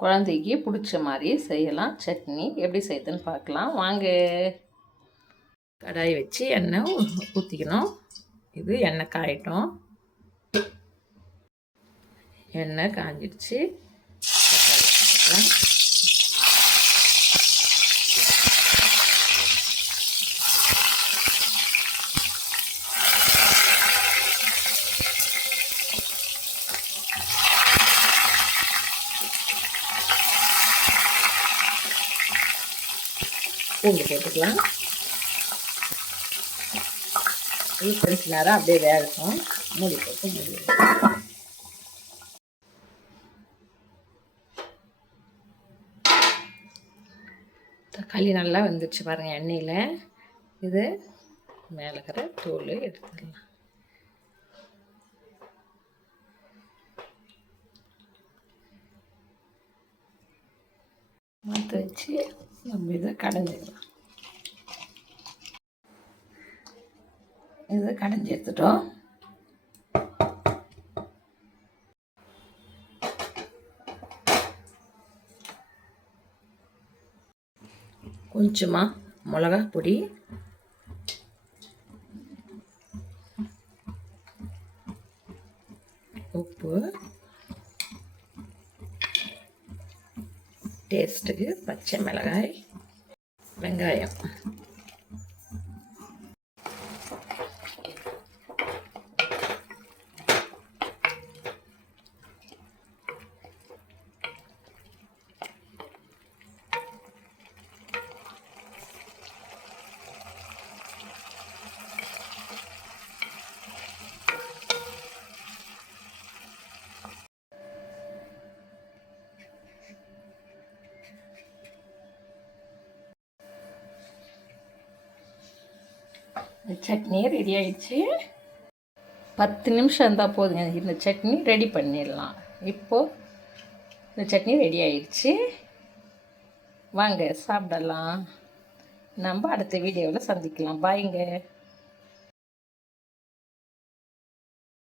குழந்தைக்கு பிடிச்ச மாதிரி செய்யலாம். சட்னி எப்படி செய்யுதுன்னு பார்க்கலாம் வாங்க. கடாய் வச்சு எண்ணெய் ஊற்றிக்கணும். இது எண்ணெய் காயட்டும். எண்ணெய் காஞ்சிடுச்சு. பூண்டு போட்டுக்கலாம். இது கொஞ்ச நேரம் அப்படியே வேகட்டும். மூடி போட்டு மூடி. தக்காளி நல்லா வந்துடுச்சு பாருங்கள் எண்ணெயில். இது மேலே இருக்கிற தோல் எடுத்துடலாம். மற்ற வச்சு நம்ம இதை கடைஞ்சிடலாம். இதை கடைஞ்சி எடுத்துட்டோம். கொஞ்சமாக மிளகா பொடி, உப்பு, டேஸ்ட்டுக்கு பச்சை மிளகாய், வெங்காயம். சட்னி ரெடி ஆயிடுச்சு. 10 நிமிஷம் இருந்தால் போதுங்க. இந்த சட்னி ரெடி பண்ணிடலாம். இப்போது இந்த சட்னி ரெடி ஆயிடுச்சு. வாங்க சாப்பிடலாம். நம்ம அடுத்த வீடியோவில் சந்திக்கலாம். பாய்ங்க.